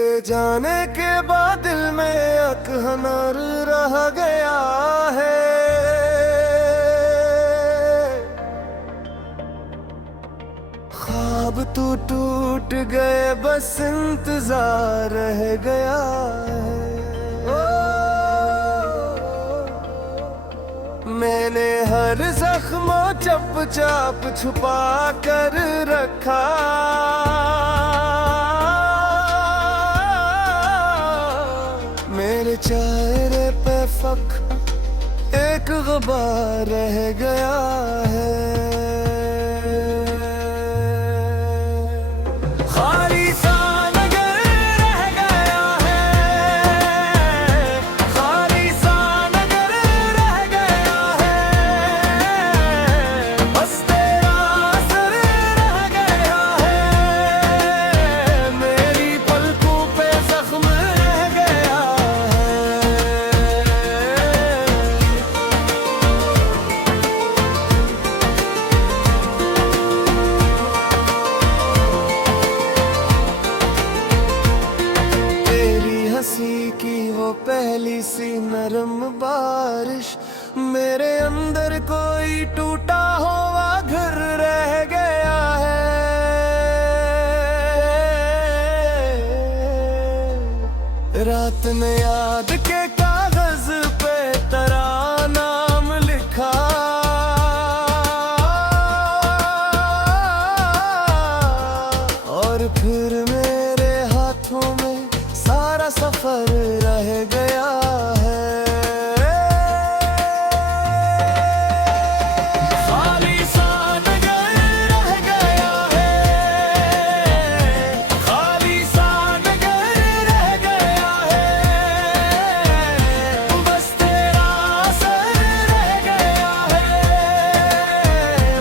तेरे जाने के बाद दिल में अकहनर रह गया है। ख्वाब तू टूट गए, बस इंतजार रह गया है। मैंने हर जख्म चप चाप छुपा कर रखा, मेरे चेहरे पे फख्र एक गुबार रह गया है। की वो पहली सी नरम बारिश, मेरे अंदर कोई टूटा हुआ घर रह गया है। रात में याद के कागज पे तेरा नाम लिखा, और फिर मेरे हाथों में सारा सफर रह गया है। खाली सा नगर रह गया है, खाली सा नगर रह गया है, बस तेरा असर रह गया है,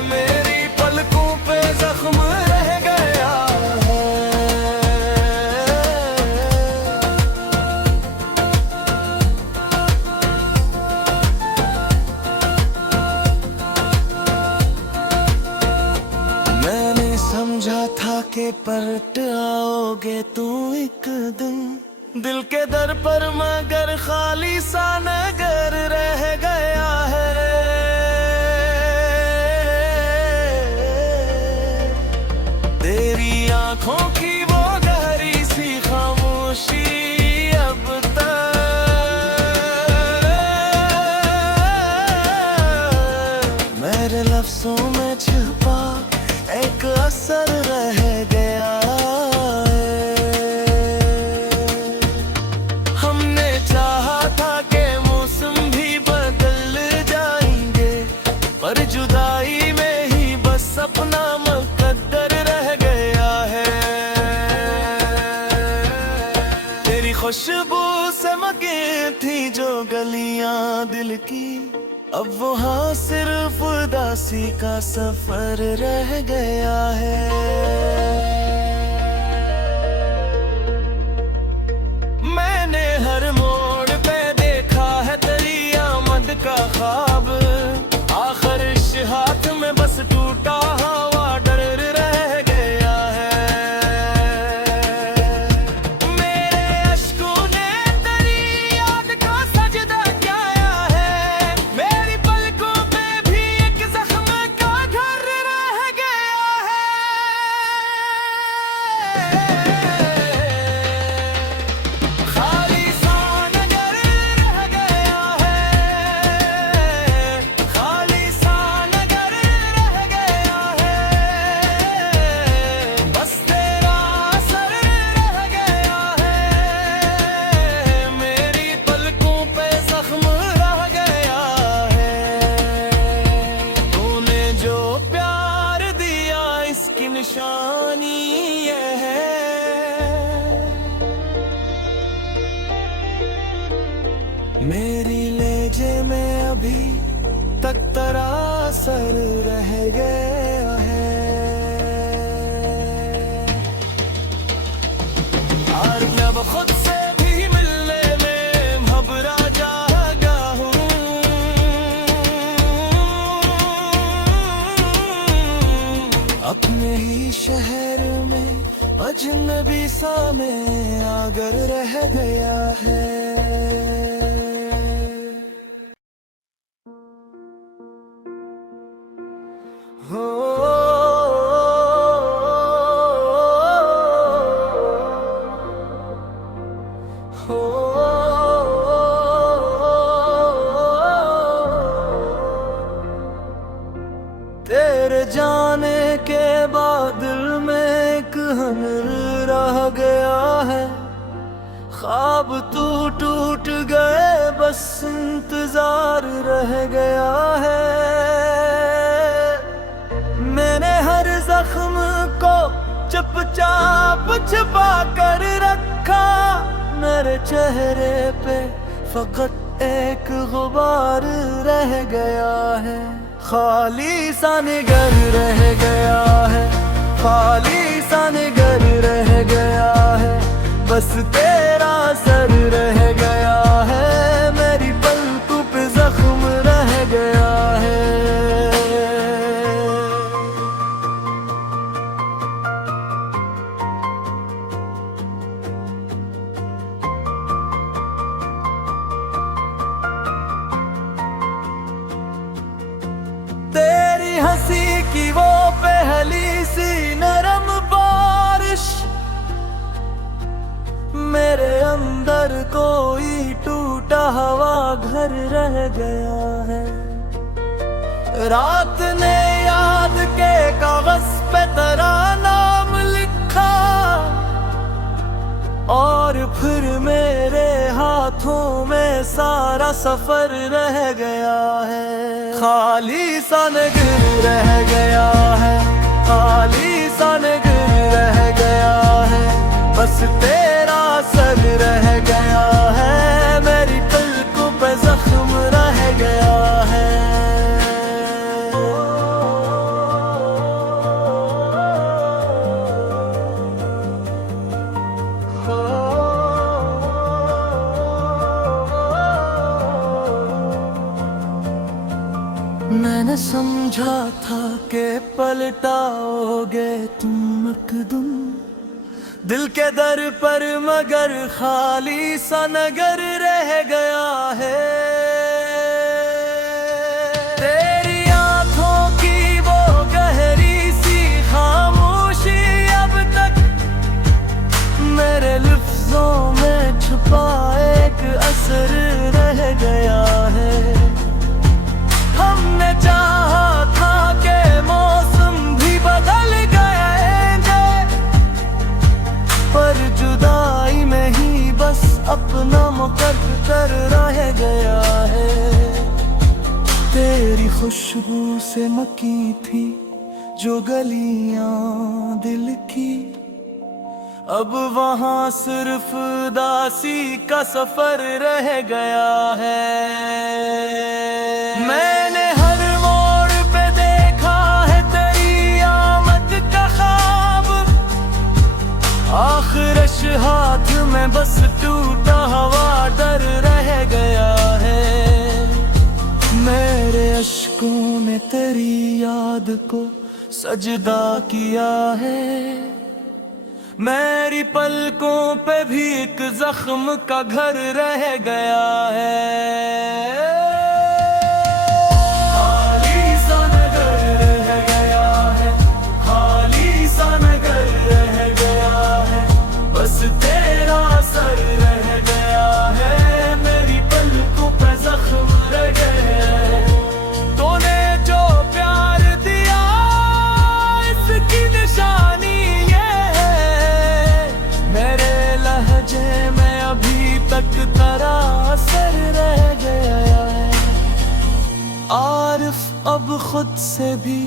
मेरी पलकों पे जख्म रह गया है। समझा था कि परत आओगे तू एक दिन दिल के दर पर, मगर खाली सा नगर रह गया है। तेरी आंखों की वो गहरी सी खामोशी अब तक मेरे लफ्जों में छुपा एक असर रह गया है। हमने चाहा था कि मौसम भी बदल जाएंगे, पर जुदाई में ही बस अपना मुकद्दर रह गया है। तेरी खुशबू से मगे थी जो गलियां दिल की, अब वहाँ सिर्फ उदासी का सफर रह गया है। मैंने हर मोड़ पे देखा है तेरी आमद का ख्वाब, आखिर इस हाथ में बस टूटा हुआ डर रह गया है। मेरे अश्कों ने तेरी याद को सजदा किया है, मेरी पलकों पे भी एक जख्म का घर रह गया है। खाली सा नगर रह गया है, खाली सा नगर रह गया है, बस तेरा असर रह गया है, मेरी पलकों पे जख्म रह गया है। तूने जो प्यार दिया इसकी निशानी ये है, मेरी लेजे में अभी तक तेरा असर रह गया है। और जब खुद से भी मिलने में घबरा जागा हूँ, अपने ही शहर में अजनबी सा में आगर रह गया है। हो तेरे जाने के बाद दिल में एक हनर रह गया है। ख्वाब टूट गए, बस इंतजार रह गया है। मैंने हर जख्म को चुपचाप छिपा कर रखा। मेरे चेहरे पे फकत एक गुबार रह गया है। खाली सा निगर रह गया है, खाली सा निगर रह गया है। बस तेरा सर रह गया है, मेरी पलकों पे जख्म रह गया है। तेरी हंसी की वो पहली सी नरम बारिश मेरे अंदर कोई टूटा हुआ घर रह गया है। रात ने याद के कागज पे तेरा नाम लिखा और फिर मेरे हाथों में सारा सफर रह गया है। खाली सा नगर रह गया है, खाली सा नगर रह गया है। बस तेरा सर रह गया है, मेरी पलकों पे जख्म रह गया है। मैंने समझा था कि पलटाओगे तुम एकदम दिल के दर पर, मगर खाली सा नगर रह गया है। तेरी आंखों की वो गहरी सी खामोशी अब तक मेरे लफ्जों में छुपा एक असर रह गया है। हमने चाहा था कि मौसम भी बदल गए, पर जुदाई में ही बस अपना मुकद्दर रह गया है। तेरी खुशबू से मकी थी जो गलियां दिल की, अब वहाँ सिर्फ दासी का सफर रह गया है। मैंने हर मोड़ पे देखा है तेरी आमद का ख्वाब, आखिर हाथ में बस टूटा हुआ डर रह गया है। मेरे अश्कों ने तेरी याद को सजदा किया है। मेरी पलकों पे भी एक जख्म का घर रह गया है। खाली सा नगर रह गया है, खाली सा नगर रह गया है। बस तेरा सर रह गया है, मेरी पलकों पे जख्म रह गया है। तूने जो प्यार दिया इसकी निशानी मेरे लहजे में अभी तक तेरा असर रह गया है। आरिफ अब खुद से भी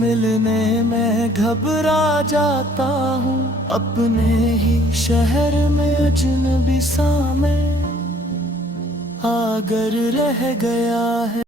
मिलने में घबरा जाता हूँ, अपने ही शहर में अजनबी सा में आगर रह गया है।